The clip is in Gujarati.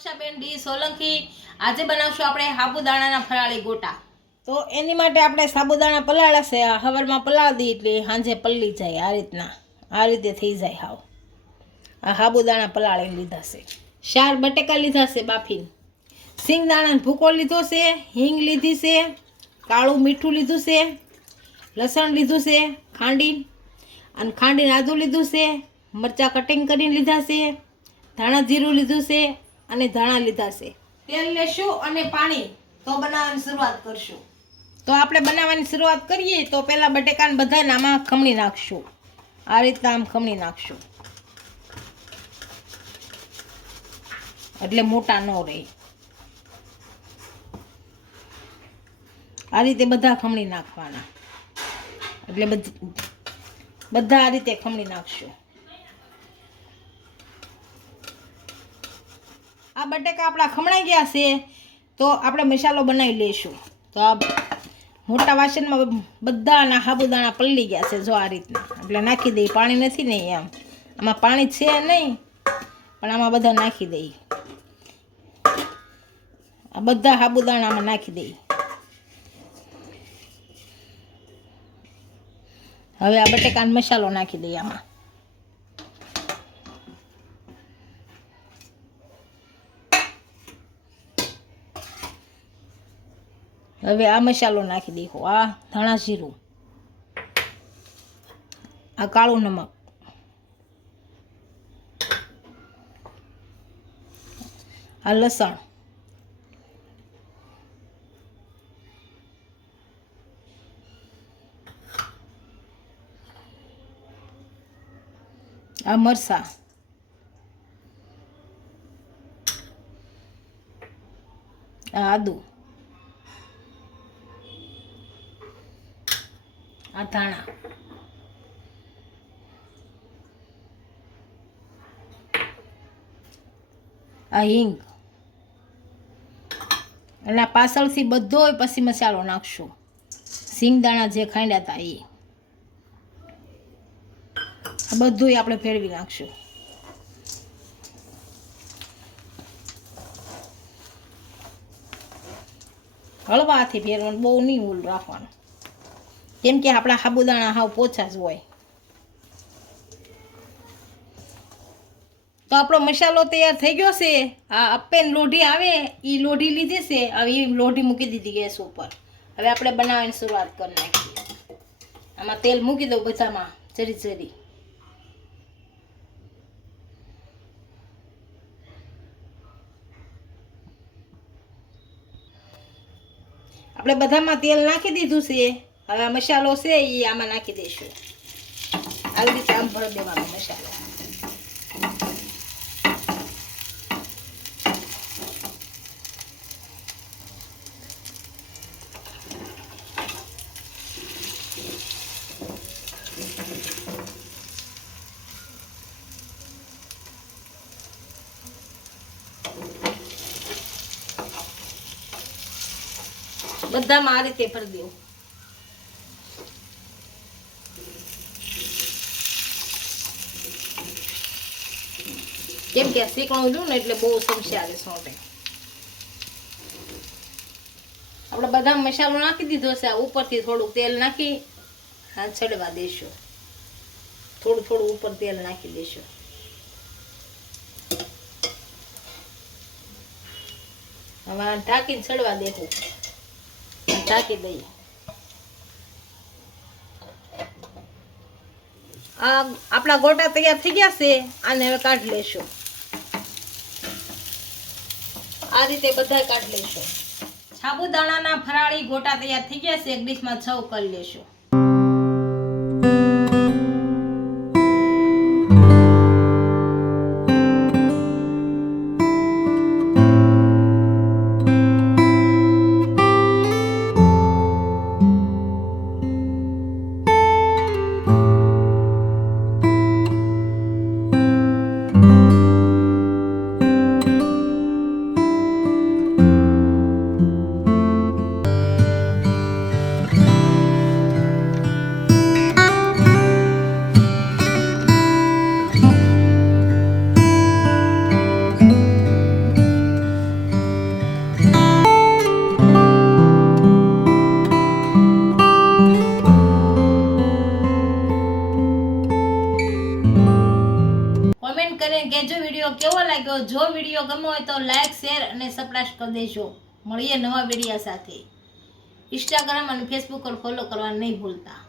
કક્ષાબેન ડી સોલંકી. આજે બનાવશું આપણે સાબુદાણાના ફરાળી ગોટા. તો એની માટે આપણે સાબુદાણા પલાળા છે. આ હવારમાં પલાળી દઈએ એટલે સાંજે પલળી જાય. આ રીતના. આ રીતે થઈ જાય હાવ. આ સાબુદાણા પલાળીને લીધા છે. ચાર બટેકા લીધા છે બાફીને. સિંગદાણાનો ભૂકો લીધો છે, હિંગ લીધી છે, કાળું મીઠું લીધું છે, લસણ લીધું છે, ખાંડી અને ખાંડીને આદું લીધું છે, મરચાં કટિંગ કરીને લીધા છે, ધાણા જીરું લીધું છે અને ધાણા લીધા છે. તેલ લેશું અને પાણી. તો બનાવવાની શરૂઆત કરશું. તો આપણે બનાવવાની શરૂઆત કરીએ તો પહેલાં બટેકાને બધાને આમાં ખમણી નાખશું. આ રીતના આમ ખમણી નાખશું. એટલે મોટા ન રહે. આ રીતે બધા ખમણી નાખવાના. એટલે બધ- બધા આ રીતે ખમણી નાખશું. આ બટેકા આપણા ખમણાઈ ગયા છે, તો આપણે મસાલો બનાવી લઈશું. તો આ મોટા વાસણમાં બધાના સાબુદાણા પલળી ગયા છે જો આ રીતના. એટલે નાખી દઈએ, પાણી નથી ને એમ. આમાં પાણી છે નહીં, પણ આમાં બધા નાખી દઈએ. આ બધા હાબુદાણામાં નાખી દઈએ. હવે આ બટેકાનો મસાલો નાખી દઈએ આમાં. હવે આ મસાલો નાખી દેખો. આ ધાણા જીરું. આ કાળું નમક. આ લસણ. આ મરસા. આ આદુ. ધાણા આ હિંગ. અને આ પાછળથી બધો પછી મસાલો નાખશું. સિંગદાણા જે ખાંડ્યા હતા એ આ બધું આપણે ફેરવી નાખશું. હળવાથી ફેરવાનું બહુ નહીં ઉલ રાખવાનું. કેમ કે આપણા સાબુદાણા હાવ પોચા જ હોય. તો આપણો મસાલો તૈયાર થઈ ગયો છે. આ અપ્પેન લોઢી આવે એ લોઢી લીધી છે. હવે એ લોઢી મૂકી દીધી ગેસ ઉપર. હવે આપણે બનાવવાની શરૂઆત કરી નાખીએ. આમાં તેલ મૂકી દઉં બધામાં જરી જરી આપણે બધામાં તેલ નાખી દીધું છે. હવે આ મસાલો છે એ આમાં નાખી દઈશું આવી રીતે આમ ભરી દેવાનો મસાલો બધામાં આ રીતે ભરી દેવું કેમ કે આ શીકણું જોઉં ને એટલે બહુ સમસ્યા આવે સોંટે. આપણે બધા મસાલો નાખી દીધો છે, આ ઉપરથી થોડુંક તેલ નાખી, હા, ચડવા દઈશું થોડું થોડું ઉપર તેલ નાખી દઈશું હવે આ ઢાંકીને ચડવા દેવું. ઢાંકી દઈએ. આ આપણા ગોટા તૈયાર થઈ ગયા છે, આને હવે કાઢી લેશું. આ રીતે બધા કાઢી લઈશું સાબુદાણાના ફરાળી ગોટા તૈયાર થઈ ગયા છે. એક ડીશમાં છવ કરી લેશું. કમેન્ટ કરીને કહેજો વીડિયો કેવો લાગ્યો, જો વીડિયો ગમો હોય તો લાઇક શેર અને સપ્રાશ કરી દેજો. મળીએ નવા વિડીયા સાથે. ઇન્સ્ટાગ્રામ અને ફેસબુક પર ફોલો કરવા નહીં ભૂલતા.